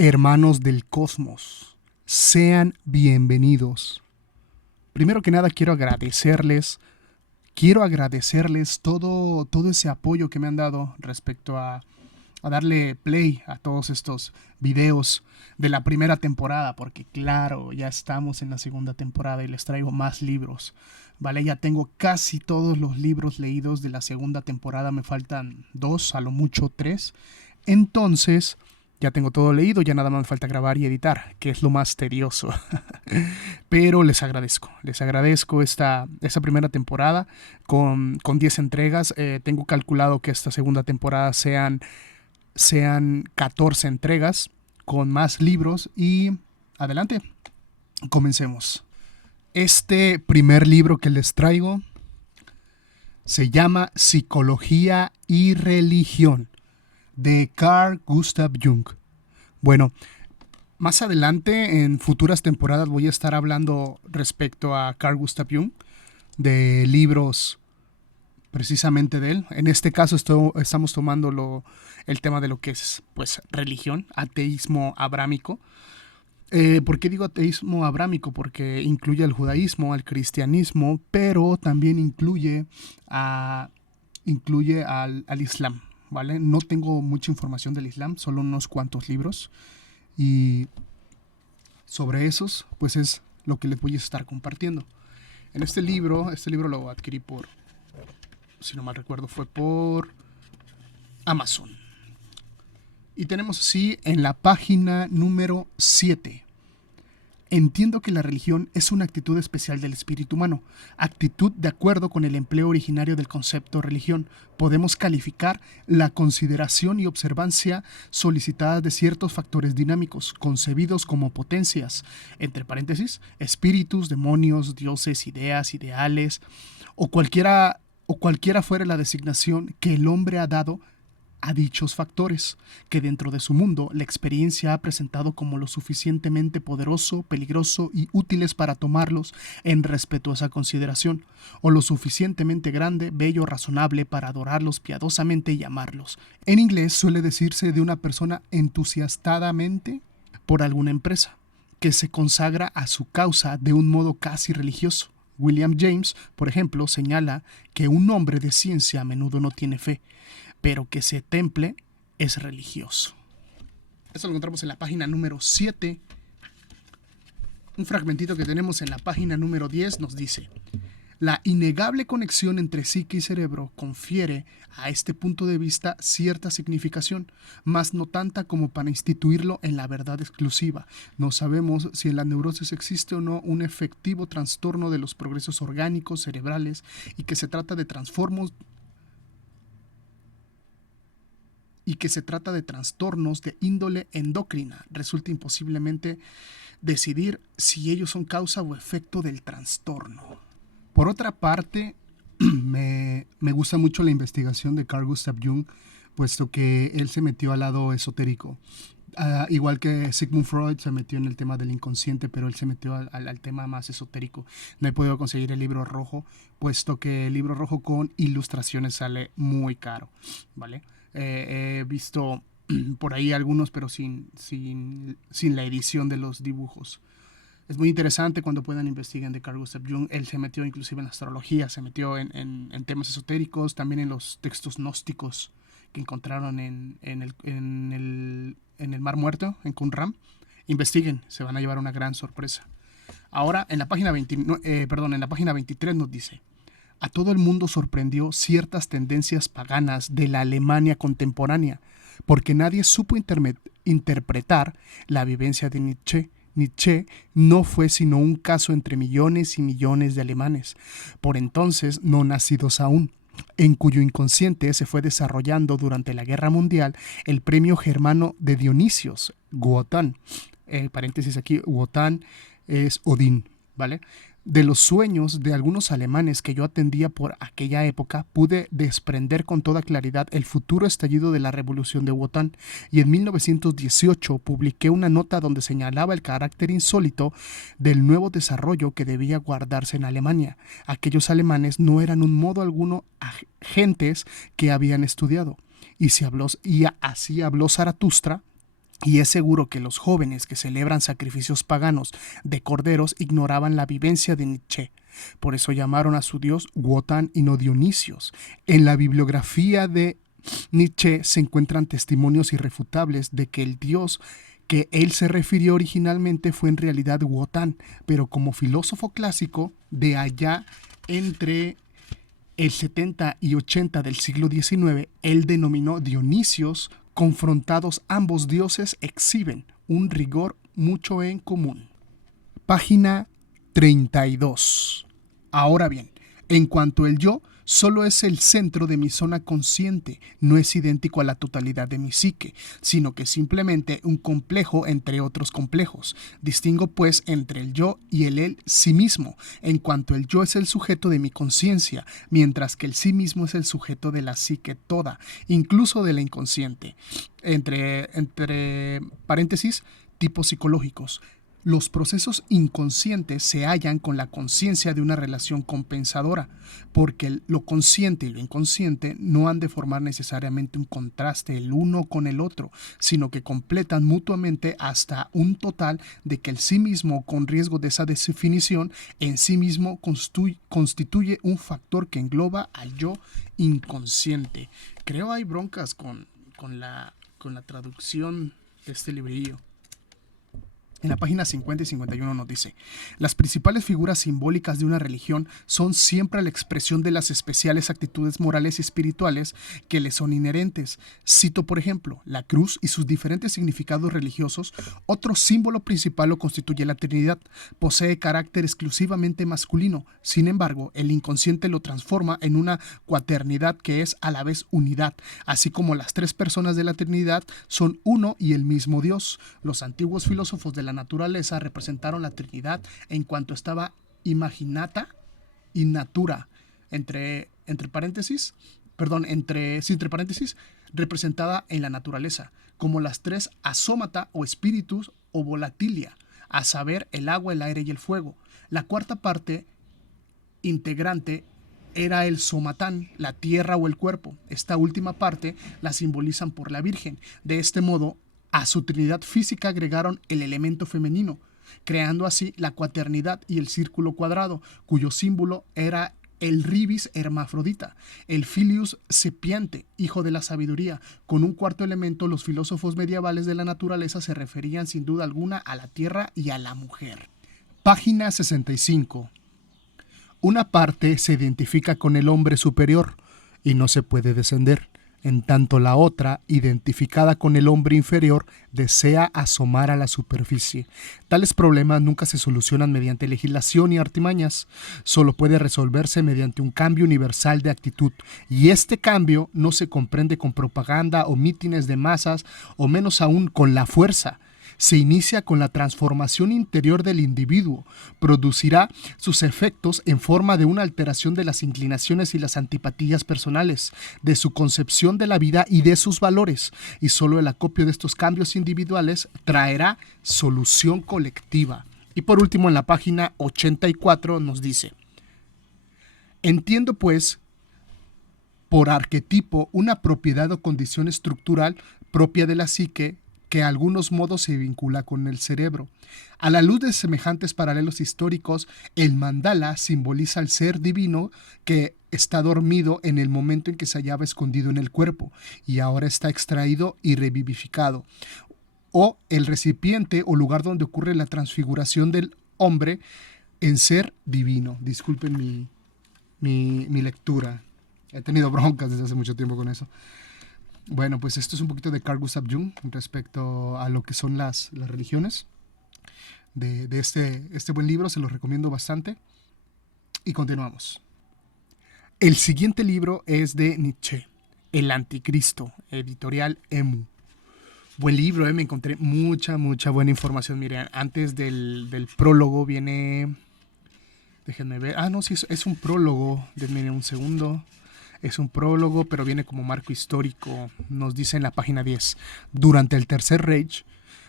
Hermanos del cosmos, sean bienvenidos. Primero que nada quiero agradecerles todo ese apoyo que me han dado respecto a darle play a todos estos videos de la primera temporada, porque claro, ya estamos en la segunda temporada y les traigo más libros, ¿vale? Ya tengo casi todos los libros leídos de la segunda temporada, me faltan 2, a lo mucho 3. Entonces, ya tengo todo leído, ya nada más me falta grabar y editar, que es lo más tedioso. Pero les agradezco esta primera temporada con 10 entregas. Tengo calculado que esta segunda temporada sean 14 entregas con más libros y adelante, comencemos. Este primer libro que les traigo se llama Psicología y Religión, de Carl Gustav Jung. Bueno, más adelante, en futuras temporadas, voy a estar hablando respecto a Carl Gustav Jung, de libros precisamente de él. En este caso estamos tomando el tema de lo que es, pues, religión, ateísmo abrámico. ¿Por qué digo ateísmo abrámico? Porque incluye al judaísmo, al cristianismo, pero también incluye al islam, ¿vale? No tengo mucha información del islam, solo unos cuantos libros. Y sobre esos, pues es lo que les voy a estar compartiendo. Este libro lo adquirí si no mal recuerdo, fue por Amazon. Y tenemos así en la página número 7. Entiendo que la religión es una actitud especial del espíritu humano, actitud de acuerdo con el empleo originario del concepto religión. Podemos calificar la consideración y observancia solicitadas de ciertos factores dinámicos, concebidos como potencias, entre paréntesis, espíritus, demonios, dioses, ideas, ideales, o cualquiera fuera la designación que el hombre ha dado a dichos factores, que dentro de su mundo la experiencia ha presentado como lo suficientemente poderoso, peligroso y útiles para tomarlos en respetuosa consideración, o lo suficientemente grande, bello, razonable para adorarlos piadosamente y amarlos. En inglés suele decirse de una persona entusiastadamente por alguna empresa, que se consagra a su causa de un modo casi religioso. William James, por ejemplo, señala que un hombre de ciencia a menudo no tiene fe, pero que se temple es religioso. Esto lo encontramos en la página número 7. Un fragmentito que tenemos en la página número 10 nos dice: la innegable conexión entre psique y cerebro confiere a este punto de vista cierta significación, mas no tanta como para instituirlo en la verdad exclusiva. No sabemos si en la neurosis existe o no un efectivo trastorno de los progresos orgánicos cerebrales y que se trata de trastornos de índole endocrina. Resulta imposiblemente decidir si ellos son causa o efecto del trastorno. Por otra parte, me gusta mucho la investigación de Carl Gustav Jung, puesto que él se metió al lado esotérico. Igual que Sigmund Freud se metió en el tema del inconsciente, pero él se metió al tema más esotérico. No he podido conseguir el libro rojo, puesto que el libro rojo con ilustraciones sale muy caro, ¿vale? He visto por ahí algunos, pero sin la edición de los dibujos. Es muy interesante cuando puedan investigar de Carl Gustav Jung. Él se metió inclusive en la astrología, se metió en temas esotéricos, también en los textos gnósticos que encontraron en el Mar Muerto, en Qumran. Investiguen, se van a llevar una gran sorpresa. Ahora, en la página 23 nos dice: a todo el mundo sorprendió ciertas tendencias paganas de la Alemania contemporánea, porque nadie supo interpretar la vivencia de Nietzsche. Nietzsche no fue sino un caso entre millones y millones de alemanes, por entonces no nacidos aún, en cuyo inconsciente se fue desarrollando durante la Guerra Mundial el premio germano de Dionisios, Wotan. Paréntesis aquí, Wotan es Odín, ¿vale? De los sueños de algunos alemanes que yo atendía por aquella época, pude desprender con toda claridad el futuro estallido de la revolución de Wotan, y en 1918 publiqué una nota donde señalaba el carácter insólito del nuevo desarrollo que debía guardarse en Alemania. Aquellos alemanes no eran un modo alguno agentes que habían estudiado, y así habló Zaratustra Y es seguro que los jóvenes que celebran sacrificios paganos de corderos ignoraban la vivencia de Nietzsche. Por eso llamaron a su dios Wotan y no Dionisios. En la bibliografía de Nietzsche se encuentran testimonios irrefutables de que el dios que él se refirió originalmente fue en realidad Wotan, pero como filósofo clásico de allá entre el 70 y 80 del siglo XIX, él denominó Dionisios. Confrontados ambos dioses exhiben un rigor mucho en común. Página 32. Ahora bien, en cuanto el yo solo es el centro de mi zona consciente, no es idéntico a la totalidad de mi psique, sino que simplemente un complejo entre otros complejos. Distingo pues entre el yo y el él sí mismo, en cuanto el yo es el sujeto de mi conciencia, mientras que el sí mismo es el sujeto de la psique toda, incluso de la inconsciente. Entre paréntesis, tipos psicológicos. Los procesos inconscientes se hallan con la conciencia de una relación compensadora, porque lo consciente y lo inconsciente no han de formar necesariamente un contraste el uno con el otro, sino que completan mutuamente hasta un total de que el sí mismo, con riesgo de esa definición, en sí mismo constituye un factor que engloba al yo inconsciente. Creo hay broncas con la traducción de este librillo. En la página 50 y 51 nos dice: las principales figuras simbólicas de una religión son siempre la expresión de las especiales actitudes morales y espirituales que le son inherentes. Cito, por ejemplo, la cruz y sus diferentes significados religiosos. Otro símbolo principal lo constituye la Trinidad. Posee carácter exclusivamente masculino. Sin embargo, el inconsciente lo transforma en una cuaternidad que es a la vez unidad. Así como las tres personas de la Trinidad son uno y el mismo Dios. Los antiguos filósofos de la naturaleza representaron la Trinidad en cuanto estaba imaginata y natura, entre paréntesis, representada en la naturaleza, como las tres asómata o espíritus o volatilia, a saber, el agua, el aire y el fuego. La cuarta parte integrante era el somatán, la tierra o el cuerpo. Esta última parte la simbolizan por la Virgen. De este modo, a su trinidad física agregaron el elemento femenino, creando así la cuaternidad y el círculo cuadrado, cuyo símbolo era el ribis hermafrodita, el filius sapiente, hijo de la sabiduría. Con un cuarto elemento, los filósofos medievales de la naturaleza se referían sin duda alguna a la tierra y a la mujer. Página 65. Una parte se identifica con el hombre superior y no se puede descender. En tanto la otra, identificada con el hombre inferior, desea asomar a la superficie. Tales problemas nunca se solucionan mediante legislación y artimañas, solo puede resolverse mediante un cambio universal de actitud, y este cambio no se comprende con propaganda o mítines de masas, o menos aún con la fuerza. Se inicia con la transformación interior del individuo, producirá sus efectos en forma de una alteración de las inclinaciones y las antipatías personales, de su concepción de la vida y de sus valores, y solo el acopio de estos cambios individuales traerá solución colectiva. Y por último, en la página 84 nos dice: entiendo pues por arquetipo una propiedad o condición estructural propia de la psique que a algunos modos se vincula con el cerebro. A la luz de semejantes paralelos históricos, el mandala simboliza al ser divino que está dormido en el momento en que se hallaba escondido en el cuerpo y ahora está extraído y revivificado, o el recipiente o lugar donde ocurre la transfiguración del hombre en ser divino. Disculpen mi lectura. He tenido broncas desde hace mucho tiempo con eso. Bueno, pues esto es un poquito de Carl Gustav Jung respecto a lo que son las religiones. De este buen libro, se los recomiendo bastante. Y continuamos. El siguiente libro es de Nietzsche, El Anticristo, editorial EMU. Buen libro, me encontré mucha buena información. Miren, antes del prólogo viene... Déjenme ver. No, sí, es un prólogo. Denme un segundo. Es un prólogo, pero viene como marco histórico. Nos dice en la página 10. Durante el Tercer Reich,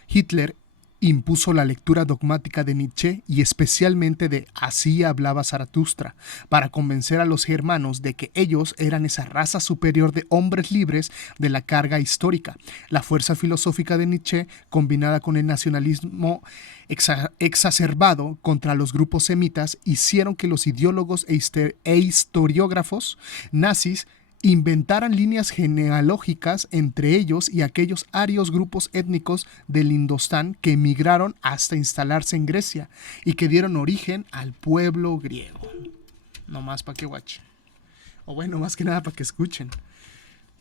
Hitler impuso la lectura dogmática de Nietzsche y especialmente de Así hablaba Zaratustra, para convencer a los germanos de que ellos eran esa raza superior de hombres libres de la carga histórica. La fuerza filosófica de Nietzsche, combinada con el nacionalismo exacerbado contra los grupos semitas, hicieron que los ideólogos e historiógrafos nazis inventaran líneas genealógicas entre ellos y aquellos arios grupos étnicos del Indostán que emigraron hasta instalarse en Grecia y que dieron origen al pueblo griego. No más para que watchen. O bueno, más que nada para que escuchen.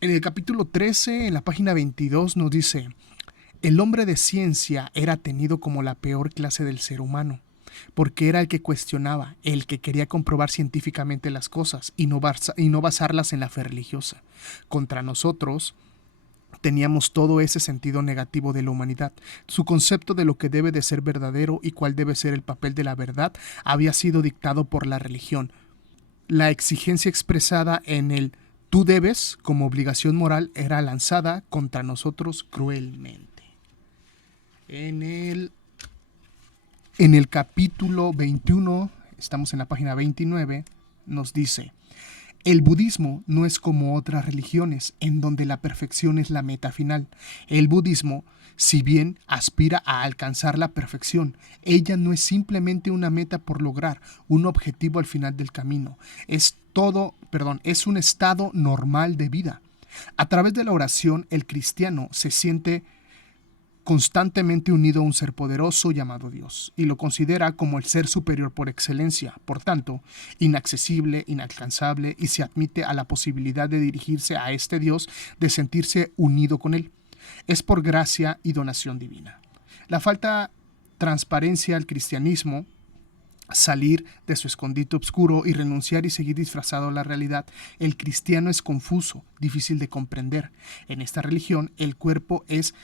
En el capítulo 13, en la página 22, nos dice: el hombre de ciencia era tenido como la peor clase del ser humano, porque era el que cuestionaba, el que quería comprobar científicamente las cosas y no basarlas en la fe religiosa. Contra nosotros teníamos todo ese sentido negativo de la humanidad. Su concepto de lo que debe de ser verdadero y cuál debe ser el papel de la verdad había sido dictado por la religión. La exigencia expresada en el tú debes como obligación moral era lanzada contra nosotros cruelmente. En el capítulo 21, estamos en la página 29, nos dice: el budismo no es como otras religiones, en donde la perfección es la meta final. El budismo, si bien aspira a alcanzar la perfección, ella no es simplemente una meta por lograr, un objetivo al final del camino. Es un estado normal de vida. A través de la oración, el cristiano se siente constantemente unido a un ser poderoso llamado Dios, y lo considera como el ser superior por excelencia, por tanto, inaccesible, inalcanzable, y se admite a la posibilidad de dirigirse a este Dios, de sentirse unido con él. Es por gracia y donación divina. La falta transparencia al cristianismo, salir de su escondite oscuro y renunciar y seguir disfrazado a la realidad. El cristiano es confuso, difícil de comprender. En esta religión, el cuerpo es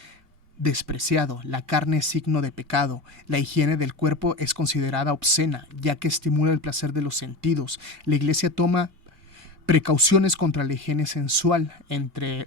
despreciado, la carne es signo de pecado, la higiene del cuerpo es considerada obscena, ya que estimula el placer de los sentidos. La Iglesia toma precauciones contra la higiene sensual, entre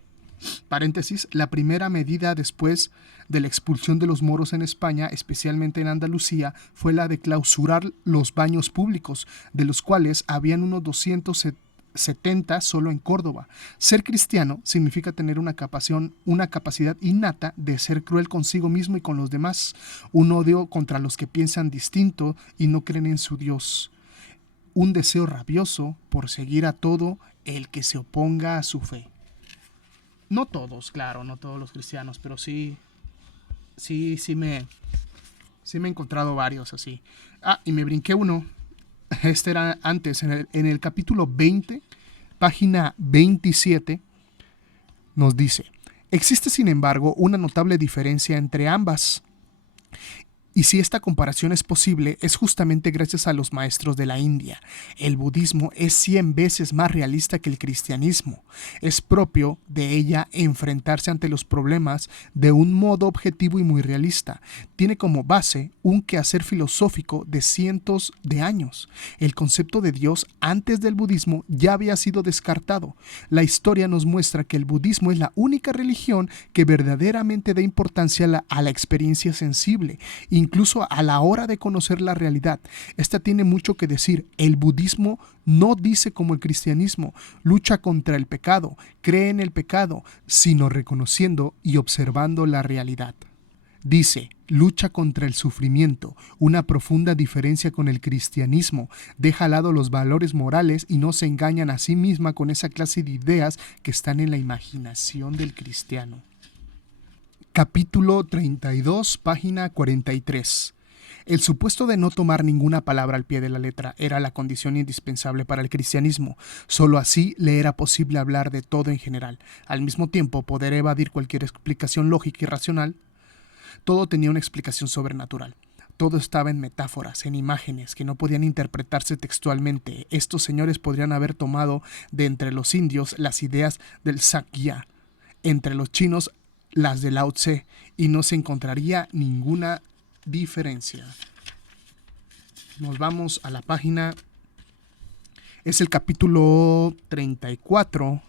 paréntesis, la primera medida después de la expulsión de los moros en España, especialmente en Andalucía, fue la de clausurar los baños públicos, de los cuales habían unos 270 solo en Córdoba. Ser cristiano significa tener una capacidad innata de ser cruel consigo mismo y con los demás, un odio contra los que piensan distinto y no creen en su Dios, un deseo rabioso por seguir a todo el que se oponga a su fe. No todos, claro, no todos los cristianos, pero sí me he encontrado varios así. Y me brinqué uno. Este era antes, en el capítulo 20, página 27, nos dice: existe sin embargo una notable diferencia entre ambas. Y si esta comparación es posible, es justamente gracias a los maestros de la India. El budismo es 100 veces más realista que el cristianismo. Es propio de ella enfrentarse ante los problemas de un modo objetivo y muy realista. Tiene como base un quehacer filosófico de cientos de años. El concepto de Dios antes del budismo ya había sido descartado. La historia nos muestra que el budismo es la única religión que verdaderamente da importancia a la experiencia sensible, incluso a la hora de conocer la realidad. Esta tiene mucho que decir. El budismo no dice como el cristianismo, lucha contra el pecado, cree en el pecado, sino reconociendo y observando la realidad. Dice, lucha contra el sufrimiento, una profunda diferencia con el cristianismo. Deja al lado los valores morales y no se engañan a sí misma con esa clase de ideas que están en la imaginación del cristiano. Capítulo 32, página 43. El supuesto de no tomar ninguna palabra al pie de la letra era la condición indispensable para el cristianismo. Solo así le era posible hablar de todo en general. Al mismo tiempo, poder evadir cualquier explicación lógica y racional. Todo tenía una explicación sobrenatural. Todo estaba en metáforas, en imágenes que no podían interpretarse textualmente. Estos señores podrían haber tomado de entre los indios las ideas del Sakya, entre los chinos las de Lao Tse, y no se encontraría ninguna diferencia. Nos vamos a la página, es el capítulo 34,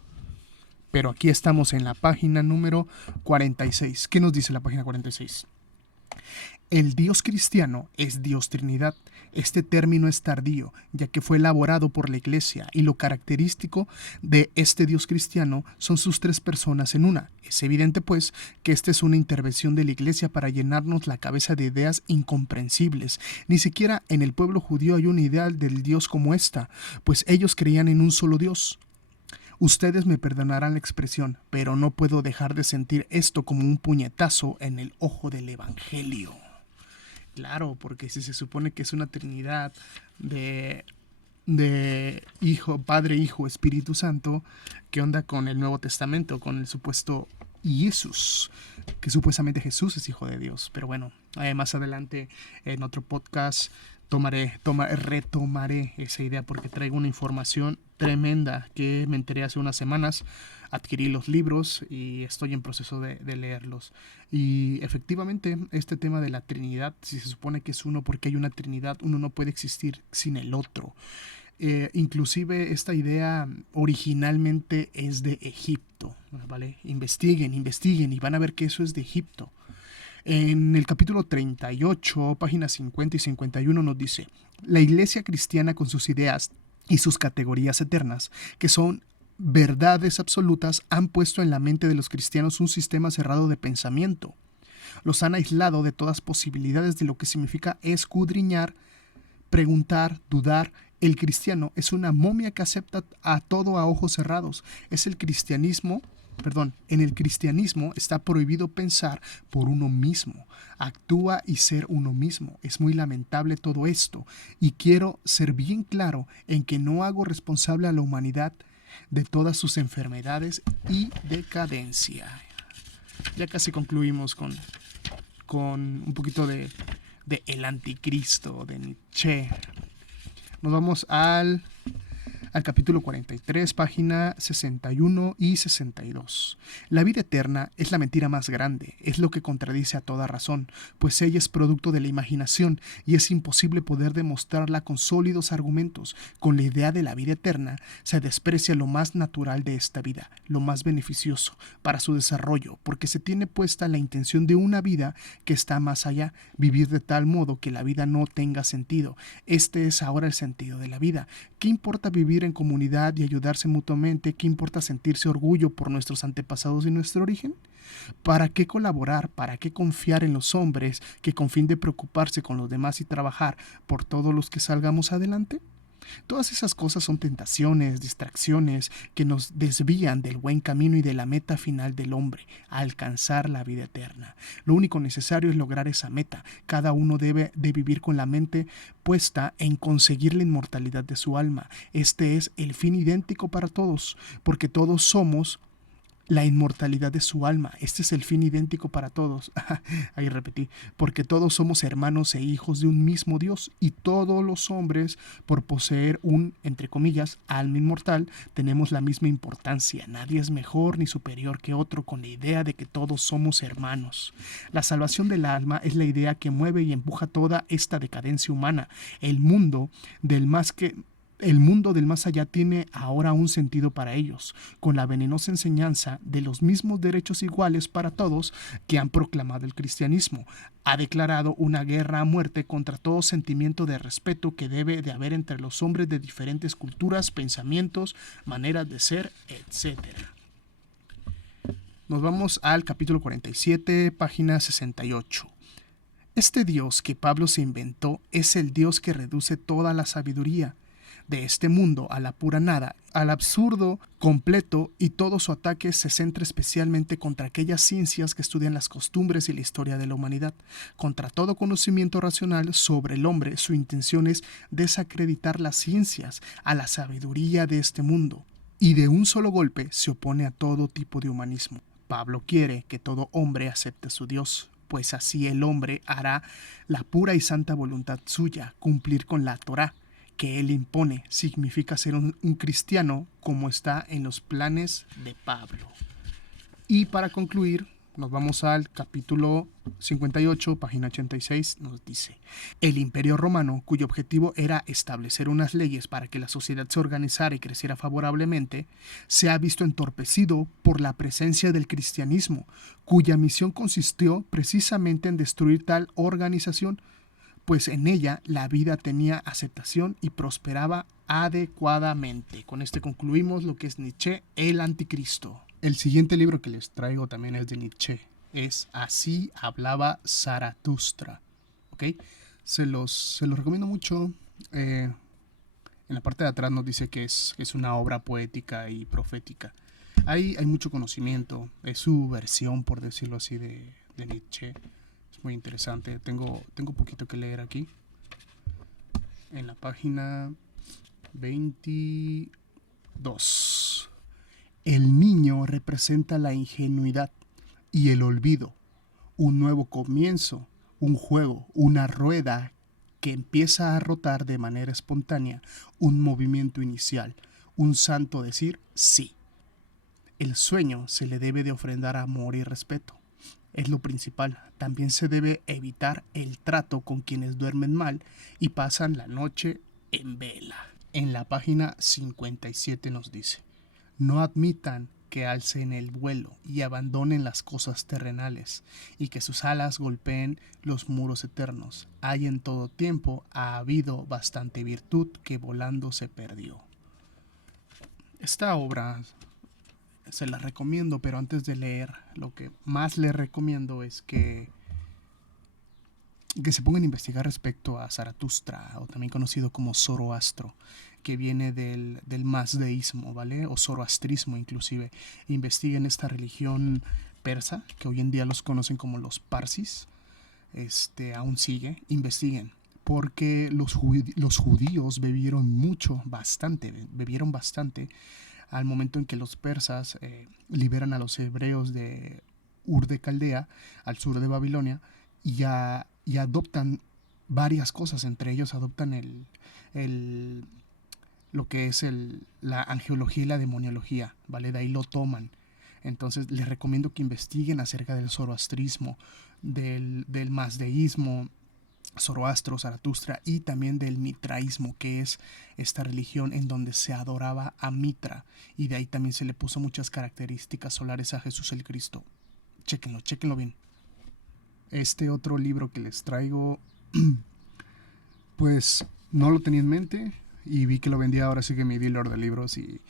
pero aquí estamos en la página número 46. ¿Qué nos dice la página 46? El Dios cristiano es Dios Trinidad. Este término es tardío, ya que fue elaborado por la Iglesia, y lo característico de este Dios cristiano son sus tres personas en una. Es evidente, pues, que esta es una intervención de la Iglesia para llenarnos la cabeza de ideas incomprensibles. Ni siquiera en el pueblo judío hay una idea del Dios como esta, pues ellos creían en un solo Dios. Ustedes me perdonarán la expresión, pero no puedo dejar de sentir esto como un puñetazo en el ojo del Evangelio. Claro, porque si se supone que es una trinidad de Hijo, Padre, Hijo, Espíritu Santo, ¿qué onda con el Nuevo Testamento? Con el supuesto Jesús, que supuestamente Jesús es Hijo de Dios. Pero bueno, más adelante en otro podcast retomaré esa idea, porque traigo una información tremenda que me enteré hace unas semanas. Adquirí los libros y estoy en proceso de leerlos. Y efectivamente, este tema de la Trinidad, si se supone que es uno, porque hay una Trinidad, uno no puede existir sin el otro. Inclusive esta idea originalmente es de Egipto, ¿vale? Investiguen y van a ver que eso es de Egipto. En el capítulo 38, páginas 50 y 51 nos dice: la Iglesia cristiana, con sus ideas y sus categorías eternas, que son verdades absolutas, han puesto en la mente de los cristianos un sistema cerrado de pensamiento. Los han aislado de todas posibilidades de lo que significa escudriñar, preguntar, dudar. El cristiano es una momia que acepta a todo a ojos cerrados. En el cristianismo está prohibido pensar por uno mismo. Actúa y ser uno mismo. Es muy lamentable todo esto, y quiero ser bien claro en que no hago responsable a la humanidad de todas sus enfermedades y decadencia. Ya casi concluimos con un poquito de El Anticristo, de Nietzsche. Nos vamos al capítulo 43, página 61 y 62. La vida eterna es la mentira más grande, es lo que contradice a toda razón, pues ella es producto de la imaginación y es imposible poder demostrarla con sólidos argumentos. Con la idea de la vida eterna se desprecia lo más natural de esta vida, lo más beneficioso para su desarrollo, porque se tiene puesta la intención de una vida que está más allá, vivir de tal modo que la vida no tenga sentido. Este es ahora el sentido de la vida. ¿Qué importa vivir en comunidad y ayudarse mutuamente? ¿Qué importa sentirse orgullo por nuestros antepasados y nuestro origen? ¿Para qué colaborar? ¿Para qué confiar en los hombres que, con fin de preocuparse con los demás y trabajar por todos los que salgamos adelante? Todas esas cosas son tentaciones, distracciones que nos desvían del buen camino y de la meta final del hombre, a alcanzar la vida eterna. Lo único necesario es lograr esa meta. Cada uno debe de vivir con la mente puesta en conseguir la inmortalidad de su alma. Este es el fin idéntico para todos, porque todos somos la inmortalidad de su alma. Este es el fin idéntico para todos. Ahí repetí. Porque todos somos hermanos e hijos de un mismo Dios, y todos los hombres, por poseer un, entre comillas, alma inmortal, tenemos la misma importancia. Nadie es mejor ni superior que otro, con la idea de que todos somos hermanos. La salvación del alma es la idea que mueve y empuja toda esta decadencia humana. El mundo del más allá tiene ahora un sentido para ellos, con la venenosa enseñanza de los mismos derechos iguales para todos que han proclamado el cristianismo. Ha declarado una guerra a muerte contra todo sentimiento de respeto que debe de haber entre los hombres de diferentes culturas, pensamientos, maneras de ser, etc. Nos vamos al capítulo 47, página 68. Este Dios que Pablo se inventó es el Dios que reduce toda la sabiduría de este mundo a la pura nada, al absurdo completo, y todo su ataque se centra especialmente contra aquellas ciencias que estudian las costumbres y la historia de la humanidad. Contra todo conocimiento racional sobre el hombre, su intención es desacreditar las ciencias, a la sabiduría de este mundo, y de un solo golpe se opone a todo tipo de humanismo. Pablo quiere que todo hombre acepte a su Dios, pues así el hombre hará la pura y santa voluntad suya, cumplir con la Torá que él impone. Significa ser un cristiano como está en los planes de Pablo. Y para concluir, Nos vamos al capítulo 58, página 86, nos dice: el Imperio Romano, cuyo objetivo era establecer unas leyes para que la sociedad se organizara y creciera favorablemente, se ha visto entorpecido por la presencia del cristianismo, cuya misión consistió precisamente en destruir tal organización, pues en ella la vida tenía aceptación y prosperaba adecuadamente. Con este concluimos lo que es Nietzsche, el anticristo. El siguiente libro que les traigo también es de Nietzsche. Es Así hablaba Zaratustra. ¿Ok? Se los recomiendo mucho. En la parte de atrás nos dice que es una obra poética y profética. Hay mucho conocimiento. Es su versión, por decirlo así, de Nietzsche. Es muy interesante. Tengo un poquito que leer aquí. En la página 22. El niño representa la ingenuidad y el olvido, un nuevo comienzo, un juego, una rueda que empieza a rotar de manera espontánea, un movimiento inicial, un santo decir sí. El sueño se le debe de ofrendar amor y respeto. Es lo principal. También se debe evitar el trato con quienes duermen mal y pasan la noche en vela. En la página 57 nos dice: no admitan que alcen el vuelo y abandonen las cosas terrenales, y que sus alas golpeen los muros eternos. Hay en todo tiempo ha habido bastante virtud que volando se perdió. Esta obra se la recomiendo, pero antes de leer, lo que más les recomiendo es que se pongan a investigar respecto a Zaratustra, o también conocido como Zoroastro, que viene del mazdeísmo, ¿vale? O zoroastrismo inclusive. Investiguen esta religión persa, que hoy en día los conocen como los parsis. Aún sigue. Investiguen, porque los judíos bebieron bastante al momento en que los persas liberan a los hebreos de Ur de Caldea, al sur de Babilonia, y adoptan varias cosas. Entre ellos adoptan lo que es la angeología y la demoniología, ¿vale? De ahí lo toman. Entonces les recomiendo que investiguen acerca del zoroastrismo, del mazdeísmo, Zoroastro, Zaratustra, y también del mitraísmo, que es esta religión en donde se adoraba a Mitra, y de ahí también se le puso muchas características solares a Jesús el Cristo. Chéquenlo bien. Este otro libro que les traigo, pues no lo tenía en mente y vi que lo vendía ahora sí que mi dealer de libros, y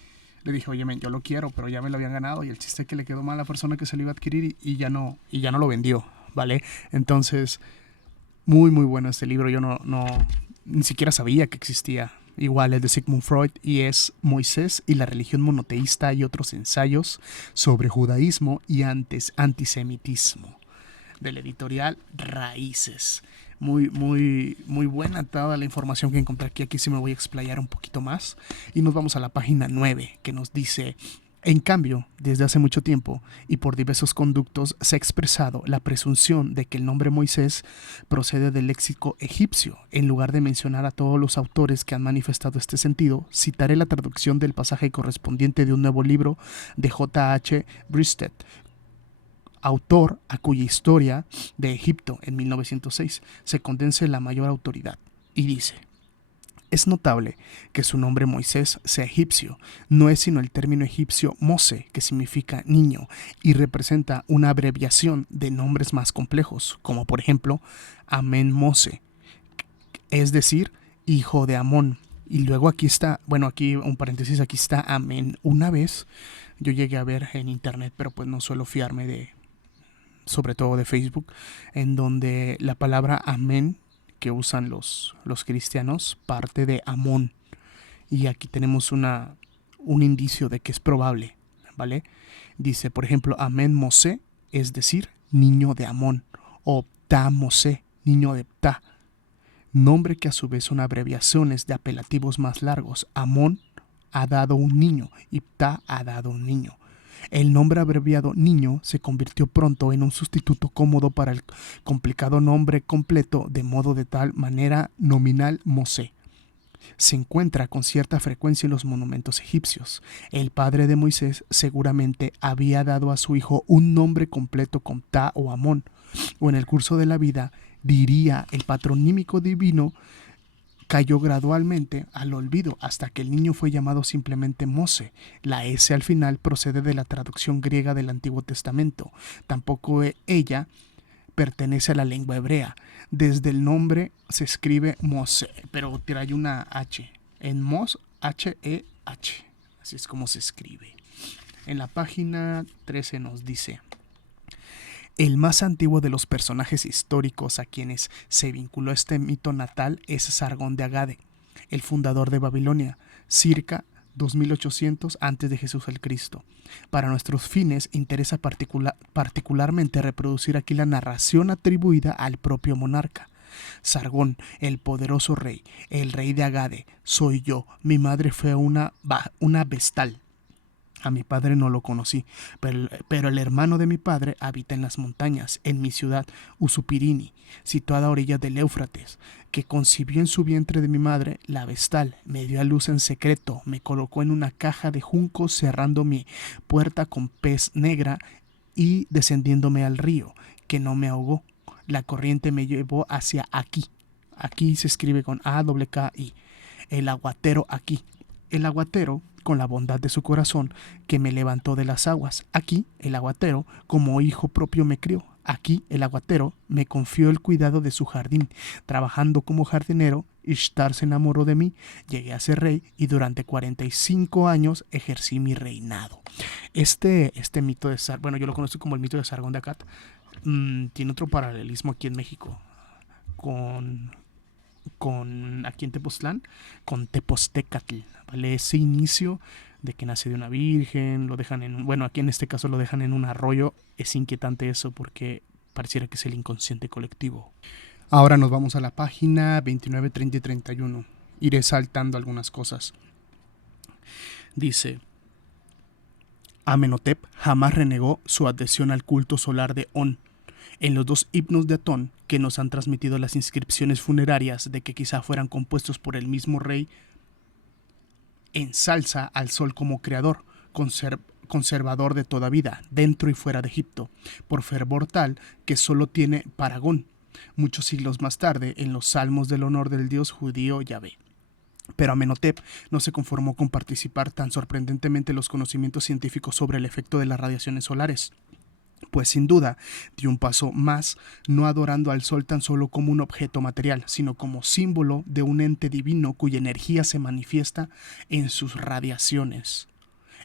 le dije: oye, yo lo quiero, pero ya me lo habían ganado, y el chiste es que le quedó mal a la persona que se lo iba a adquirir y ya no lo vendió, ¿vale? Entonces, muy bueno este libro. Yo ni siquiera sabía que existía. Igual es de Sigmund Freud, y es Moisés y la religión monoteísta y otros ensayos sobre judaísmo y antisemitismo, del editorial Raíces. Muy buena toda la información que encontré aquí. Aquí sí me voy a explayar un poquito más. Y nos vamos a la página 9, que nos dice: en cambio, desde hace mucho tiempo y por diversos conductos se ha expresado la presunción de que el nombre Moisés procede del léxico egipcio. En lugar de mencionar a todos los autores que han manifestado este sentido, citaré la traducción del pasaje correspondiente de un nuevo libro de J.H. Bristed, autor a cuya historia de Egipto en 1906 se condense la mayor autoridad, y dice: es notable que su nombre Moisés sea egipcio. No es sino el término egipcio Mose, que significa niño y representa una abreviación de nombres más complejos, como por ejemplo Amen Mose, es decir, hijo de Amón. Y luego aquí está, aquí un paréntesis, aquí está Amen. Una vez yo llegué a ver en internet, pero pues no suelo fiarme sobre todo de Facebook, en donde la palabra amén que usan los cristianos parte de Amón, y aquí tenemos un indicio de que es probable, ¿vale? Dice, por ejemplo, Amén Mosé, es decir, niño de Amón, o Ptah Mosé, niño de Ptah, nombre que a su vez son abreviaciones de apelativos más largos. Amón ha dado un niño y Ptah ha dado un niño. El nombre abreviado niño se convirtió pronto en un sustituto cómodo para el complicado nombre completo, de modo de tal manera nominal Mosé. Se encuentra con cierta frecuencia en los monumentos egipcios. El padre de Moisés seguramente había dado a su hijo un nombre completo con Ta o Amón, o en el curso de la vida diría el patronímico divino cayó gradualmente al olvido hasta que el niño fue llamado simplemente Mose. La S al final procede de la traducción griega del Antiguo Testamento. Tampoco ella pertenece a la lengua hebrea. Desde el nombre se escribe Mose, pero trae una H. En Mos, H-E-H. Así es como se escribe. En la página 13 nos dice: el más antiguo de los personajes históricos a quienes se vinculó este mito natal es Sargón de Agade, el fundador de Babilonia, circa 2800 antes de Jesús el Cristo. Para nuestros fines interesa particularmente reproducir aquí la narración atribuida al propio monarca. Sargón, el poderoso rey, el rey de Agade, soy yo. Mi madre fue una vestal. A mi padre no lo conocí, pero el hermano de mi padre habita en las montañas, en mi ciudad, Usupirini, situada a orillas del Éufrates, que concibió en su vientre de mi madre la vestal, me dio a luz en secreto, me colocó en una caja de juncos cerrando mi puerta con pez negra y descendiéndome al río, que no me ahogó. La corriente me llevó hacia aquí. Aquí se escribe con A-K-I. El aguatero aquí. El aguatero, con la bondad de su corazón, que me levantó de las aguas. Aquí, el aguatero, como hijo propio me crió. Aquí, el aguatero, me confió el cuidado de su jardín. Trabajando como jardinero, Ishtar se enamoró de mí, llegué a ser rey y durante 45 años ejercí mi reinado. Este mito de Sargón, bueno, yo lo conozco como el mito de Sargón de Akkad, tiene otro paralelismo aquí en México, con aquí en Tepoztlán, con Tepoztecatl, ¿vale? Ese inicio de que nace de una virgen, lo dejan bueno, aquí en este caso lo dejan en un arroyo. Es inquietante eso porque pareciera que es el inconsciente colectivo. Ahora nos vamos a la página 29, 30 y 31. Iré saltando algunas cosas. Dice: Amenhotep jamás renegó su adhesión al culto solar de On. En los dos himnos de Atón que nos han transmitido las inscripciones funerarias de que quizá fueran compuestos por el mismo rey, ensalza al sol como creador, conservador de toda vida, dentro y fuera de Egipto, por fervor tal que solo tiene paragón, muchos siglos más tarde, en los salmos del honor del dios judío Yahvé. Pero Amenhotep no se conformó con participar tan sorprendentemente en los conocimientos científicos sobre el efecto de las radiaciones solares, pues sin duda dio un paso más, no adorando al sol tan solo como un objeto material, sino como símbolo de un ente divino cuya energía se manifiesta en sus radiaciones.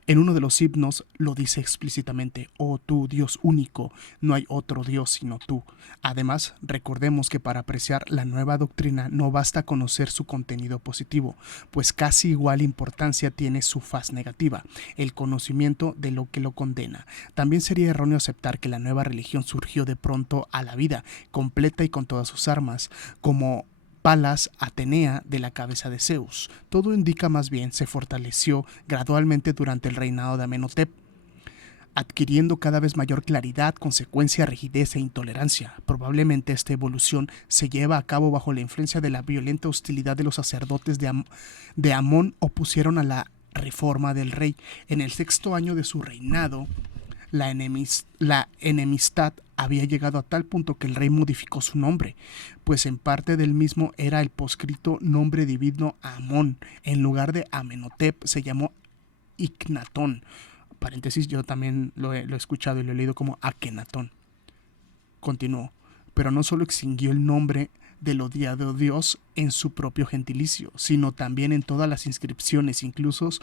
En uno de los himnos lo dice explícitamente: oh tú, Dios único, no hay otro Dios sino tú. Además, recordemos que para apreciar la nueva doctrina no basta conocer su contenido positivo, pues casi igual importancia tiene su faz negativa, el conocimiento de lo que lo condena. También sería erróneo aceptar que la nueva religión surgió de pronto a la vida, completa y con todas sus armas, como Palas Atenea de la cabeza de Zeus. Todo indica más bien se fortaleció gradualmente durante el reinado de Amenhotep, adquiriendo cada vez mayor claridad, consecuencia, rigidez e intolerancia. Probablemente esta evolución se lleva a cabo bajo la influencia de la violenta hostilidad de los sacerdotes de Amón opusieron a la reforma del rey. En el 6º año de su reinado, la enemistad había llegado a tal punto que el rey modificó su nombre, pues en parte del mismo era el proscrito nombre divino Amón. En lugar de Amenhotep se llamó Ignatón. Paréntesis, yo también lo he escuchado y lo he leído como Akenatón. Continuó, pero no solo extinguió el nombre del odiado dios en su propio gentilicio, sino también en todas las inscripciones, incluso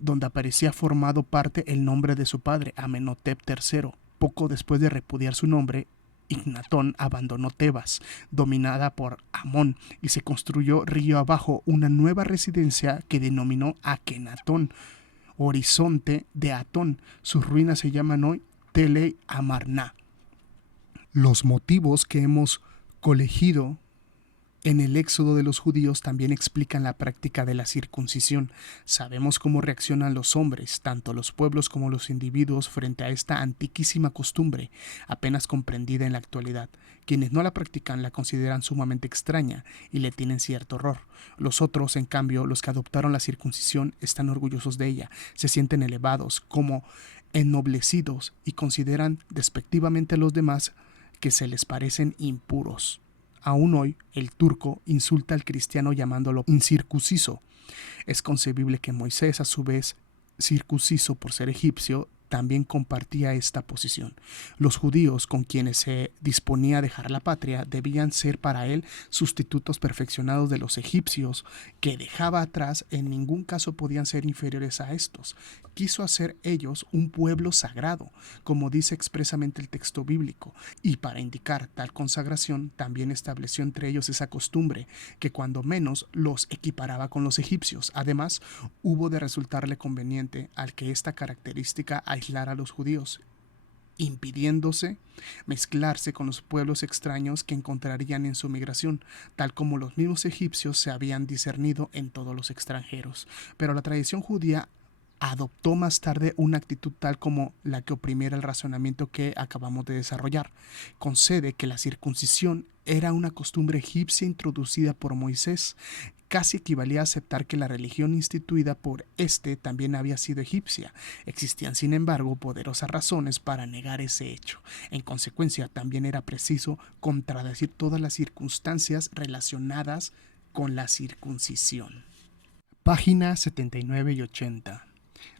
donde aparecía formado parte el nombre de su padre, Amenhotep III. Poco después de repudiar su nombre, Ignatón abandonó Tebas, dominada por Amón, y se construyó río abajo una nueva residencia que denominó Akenatón, horizonte de Atón. Sus ruinas se llaman hoy Tele Amarna. Los motivos que hemos colegido En el éxodo de los judíos también explican la práctica de la circuncisión. Sabemos cómo reaccionan los hombres, tanto los pueblos como los individuos, frente a esta antiquísima costumbre, apenas comprendida en la actualidad. Quienes no la practican la consideran sumamente extraña y le tienen cierto horror. Los otros, en cambio, los que adoptaron la circuncisión, están orgullosos de ella, se sienten elevados, como ennoblecidos, y consideran despectivamente a los demás que se les parecen impuros. Aún hoy, el turco insulta al cristiano llamándolo incircunciso. Es concebible que Moisés, a su vez circunciso por ser egipcio, también compartía esta posición. Los judíos con quienes se disponía a dejar la patria debían ser para él sustitutos perfeccionados de los egipcios que dejaba atrás. En ningún caso podían ser inferiores a estos. Quiso hacer ellos un pueblo sagrado, como dice expresamente el texto bíblico, y para indicar tal consagración también estableció entre ellos esa costumbre que cuando menos los equiparaba con los egipcios. Además, hubo de resultarle conveniente al que esta característica aislara a los judíos, impidiéndose mezclarse con los pueblos extraños que encontrarían en su migración, tal como los mismos egipcios se habían discernido en todos los extranjeros. Pero la tradición judía adoptó más tarde una actitud tal como la que oprimiera el razonamiento que acabamos de desarrollar. Concede que la circuncisión era una costumbre egipcia introducida por Moisés. Casi equivalía a aceptar que la religión instituida por éste también había sido egipcia. Existían, sin embargo, poderosas razones para negar ese hecho. En consecuencia, también era preciso contradecir todas las circunstancias relacionadas con la circuncisión. Páginas 79 y 80.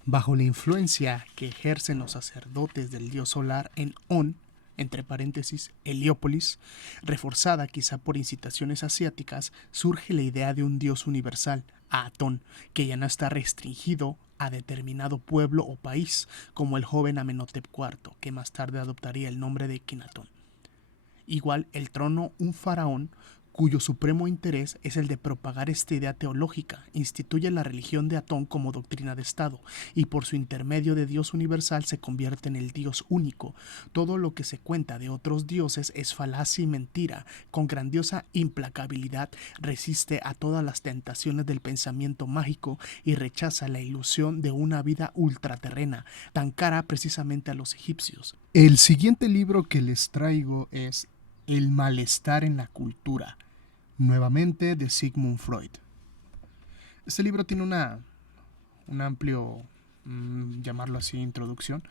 Bajo la influencia que ejercen los sacerdotes del dios solar en On, entre paréntesis, Heliópolis, reforzada quizá por incitaciones asiáticas, surge la idea de un dios universal, Atón, que ya no está restringido a determinado pueblo o país, como el joven Amenhotep IV, que más tarde adoptaría el nombre de Akenatón. Igual el trono, un faraón cuyo supremo interés es el de propagar esta idea teológica, instituye la religión de Atón como doctrina de Estado, y por su intermedio de Dios universal se convierte en el Dios único. Todo lo que se cuenta de otros dioses es falacia y mentira. Con grandiosa implacabilidad resiste a todas las tentaciones del pensamiento mágico y rechaza la ilusión de una vida ultraterrena, tan cara precisamente a los egipcios. El siguiente libro que les traigo es El malestar en la cultura, nuevamente de Sigmund Freud. Este libro tiene un amplio, llamarlo así, introducción.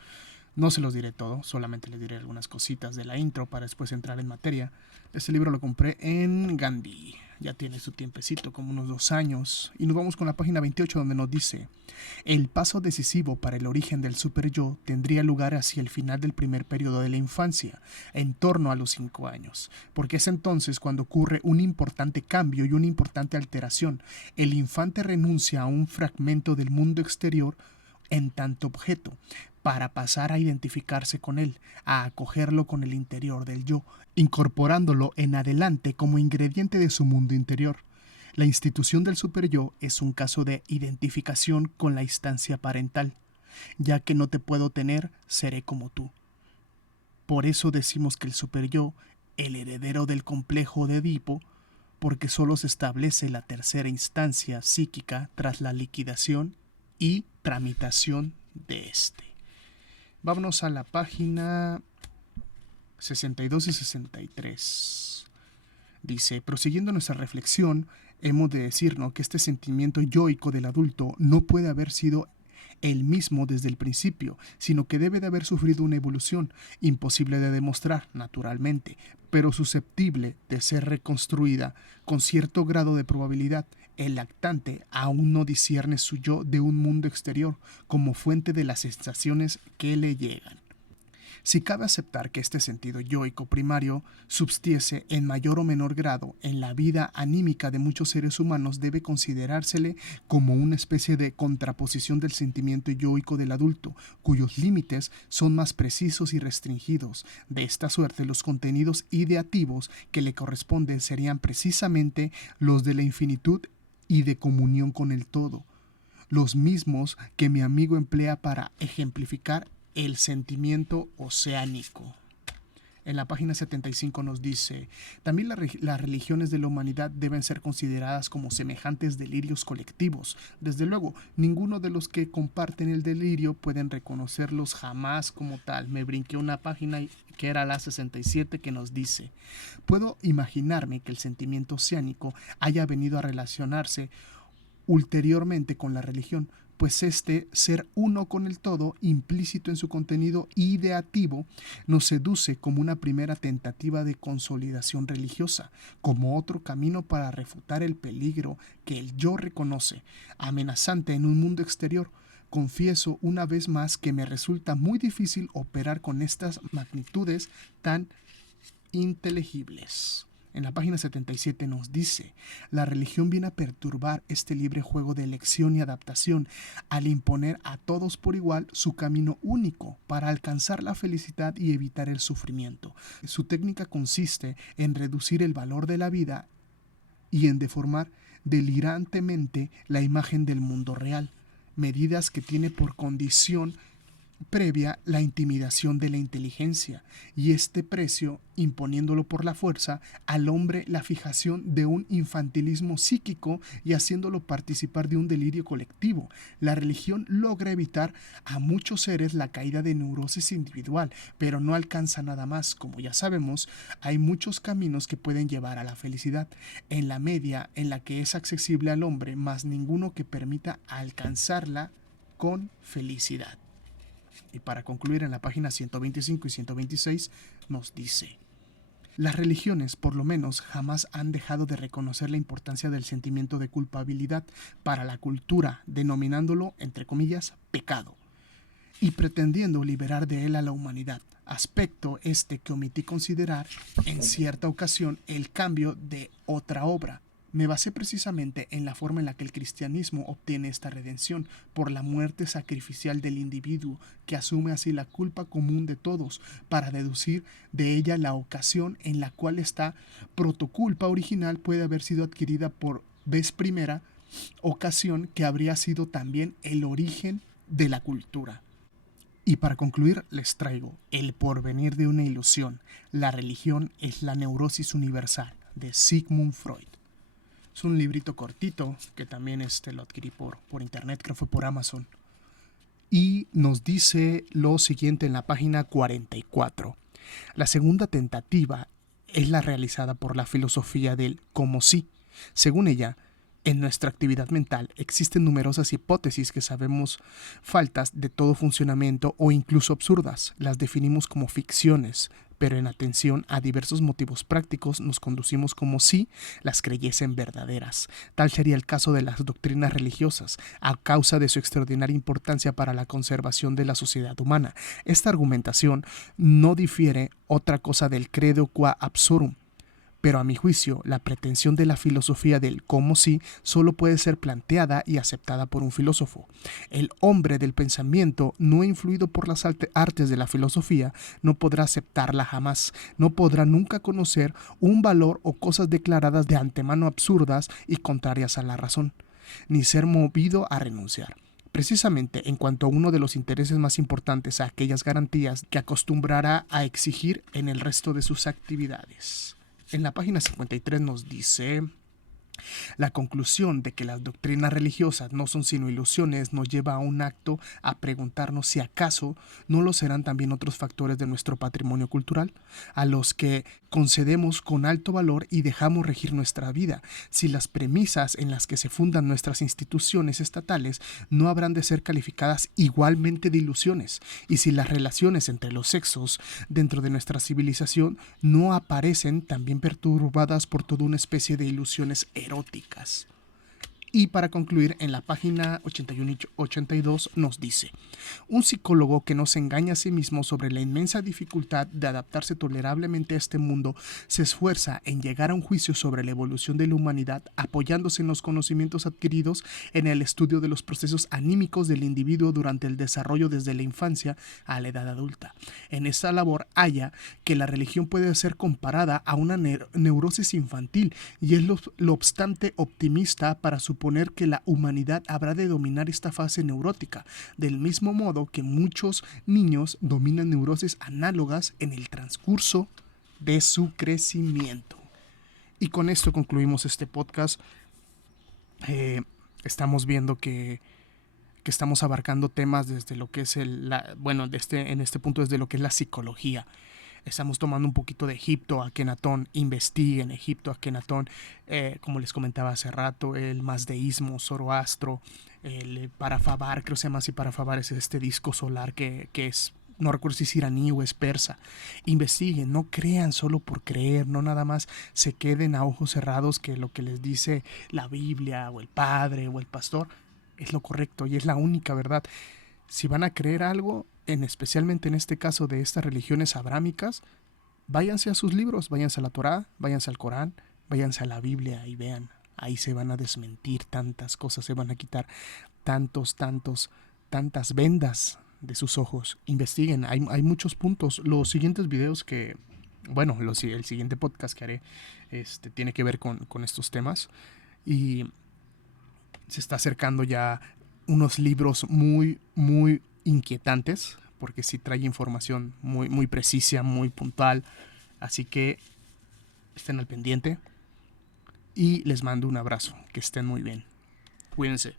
No se los diré todo, solamente les diré algunas cositas de la intro para después entrar en materia. Este libro lo compré en Gandhi, ya tiene su tiempecito, como unos 2 años. Y nos vamos con la página 28, donde nos dice: el paso decisivo para el origen del superyo tendría lugar hacia el final del primer periodo de la infancia, en torno a los 5 años, porque es entonces cuando ocurre un importante cambio y una importante alteración. El infante renuncia a un fragmento del mundo exterior en tanto objeto, para pasar a identificarse con él, a acogerlo con el interior del yo, incorporándolo en adelante como ingrediente de su mundo interior. La institución del superyo es un caso de identificación con la instancia parental. Ya que no te puedo tener, seré como tú. Por eso decimos que el superyo, el heredero del complejo de Edipo, porque solo se establece la tercera instancia psíquica tras la liquidación y tramitación de este. Vámonos a la página 62 y 63. Dice: prosiguiendo nuestra reflexión, hemos de decirnos que este sentimiento yoico del adulto no puede haber sido el mismo desde el principio, sino que debe de haber sufrido una evolución, imposible de demostrar, naturalmente, pero susceptible de ser reconstruida con cierto grado de probabilidad. El lactante aún no discierne su yo de un mundo exterior como fuente de las sensaciones que le llegan. Si cabe aceptar que este sentido yoico primario subsistiese en mayor o menor grado en la vida anímica de muchos seres humanos, debe considerársele como una especie de contraposición del sentimiento yoico del adulto, cuyos límites son más precisos y restringidos. De esta suerte, los contenidos ideativos que le corresponden serían precisamente los de la infinitud y de comunión con el todo, los mismos que mi amigo emplea para ejemplificar el sentimiento oceánico. En la página 75 nos dice, también las religiones de la humanidad deben ser consideradas como semejantes delirios colectivos. Desde luego, ninguno de los que comparten el delirio pueden reconocerlos jamás como tal. Me brinqué una página que era la 67 que nos dice, puedo imaginarme que el sentimiento oceánico haya venido a relacionarse ulteriormente con la religión, pues este ser uno con el todo, implícito en su contenido ideativo, nos seduce como una primera tentativa de consolidación religiosa, como otro camino para refutar el peligro que el yo reconoce, amenazante en un mundo exterior. Confieso una vez más que me resulta muy difícil operar con estas magnitudes tan inteligibles. En la página 77 nos dice, la religión viene a perturbar este libre juego de elección y adaptación al imponer a todos por igual su camino único para alcanzar la felicidad y evitar el sufrimiento. Su técnica consiste en reducir el valor de la vida y en deformar delirantemente la imagen del mundo real, medidas que tiene por condición previa la intimidación de la inteligencia y este precio, imponiéndolo por la fuerza, al hombre la fijación de un infantilismo psíquico y haciéndolo participar de un delirio colectivo. La religión logra evitar a muchos seres la caída de neurosis individual, pero no alcanza nada más. Como ya sabemos, hay muchos caminos que pueden llevar a la felicidad, en la media en la que es accesible al hombre, más ninguno que permita alcanzarla con felicidad. Y para concluir, en la página 125 y 126 nos dice, las religiones, por lo menos, jamás han dejado de reconocer la importancia del sentimiento de culpabilidad para la cultura, denominándolo, entre comillas, pecado, y pretendiendo liberar de él a la humanidad, aspecto este que omití considerar en cierta ocasión el cambio de otra obra. Me basé precisamente en la forma en la que el cristianismo obtiene esta redención por la muerte sacrificial del individuo, que asume así la culpa común de todos, para deducir de ella la ocasión en la cual esta protoculpa original puede haber sido adquirida por vez primera, ocasión que habría sido también el origen de la cultura. Y para concluir les traigo El porvenir de una ilusión. La religión es la neurosis universal, de Sigmund Freud. Es un librito cortito que también lo adquirí por internet, creo que fue por Amazon. Y nos dice lo siguiente en la página 44. La segunda tentativa es la realizada por la filosofía del como si. Según ella, en nuestra actividad mental existen numerosas hipótesis que sabemos faltas de todo funcionamiento o incluso absurdas. Las definimos como ficciones, pero en atención a diversos motivos prácticos nos conducimos como si las creyesen verdaderas. Tal sería el caso de las doctrinas religiosas, a causa de su extraordinaria importancia para la conservación de la sociedad humana. Esta argumentación no difiere otra cosa del credo qua absurdum, pero a mi juicio, la pretensión de la filosofía del como si solo puede ser planteada y aceptada por un filósofo. El hombre del pensamiento, no influido por las artes de la filosofía, no podrá aceptarla jamás, no podrá nunca conocer un valor o cosas declaradas de antemano absurdas y contrarias a la razón, ni ser movido a renunciar. Precisamente en cuanto a uno de los intereses más importantes, a aquellas garantías que acostumbrará a exigir en el resto de sus actividades. En la página 53 nos dice, la conclusión de que las doctrinas religiosas no son sino ilusiones nos lleva a un acto a preguntarnos si acaso no lo serán también otros factores de nuestro patrimonio cultural, a los que concedemos con alto valor y dejamos regir nuestra vida, si las premisas en las que se fundan nuestras instituciones estatales no habrán de ser calificadas igualmente de ilusiones, y si las relaciones entre los sexos dentro de nuestra civilización no aparecen también perturbadas por toda una especie de ilusiones eróticas. Y para concluir, en la página 81 y 82 nos dice, un psicólogo que no se engaña a sí mismo sobre la inmensa dificultad de adaptarse tolerablemente a este mundo se esfuerza en llegar a un juicio sobre la evolución de la humanidad apoyándose en los conocimientos adquiridos en el estudio de los procesos anímicos del individuo durante el desarrollo desde la infancia a la edad adulta. En esta labor halla que la religión puede ser comparada a una neurosis infantil y es lo obstante optimista para su suponer que la humanidad habrá de dominar esta fase neurótica, del mismo modo que muchos niños dominan neurosis análogas en el transcurso de su crecimiento. Y con esto concluimos este podcast. Estamos viendo que estamos abarcando temas desde lo que es en este punto desde lo que es la psicología. Estamos tomando un poquito de Egipto, Akenatón, investiguen Egipto, Akenatón, como les comentaba hace rato, el mazdeísmo, Zoroastro, el Parafabar, creo que se llama así, Parafabar es este disco solar que es, no recuerdo si es iraní o es persa. Investiguen, no crean solo por creer, no nada más se queden a ojos cerrados que lo que les dice la Biblia o el padre o el pastor es lo correcto y es la única verdad. Si van a creer algo, especialmente en este caso de estas religiones abrámicas, váyanse a sus libros, váyanse a la Torá, váyanse al Corán, váyanse a la Biblia y vean. Ahí se van a desmentir tantas cosas, se van a quitar tantas vendas de sus ojos. Investiguen, hay muchos puntos. Los siguientes videos el siguiente podcast que haré tiene que ver con estos temas y se está acercando ya unos libros muy, muy inquietantes, porque sí trae información muy, muy precisa, muy puntual. Así que estén al pendiente y les mando un abrazo. Que estén muy bien. Cuídense.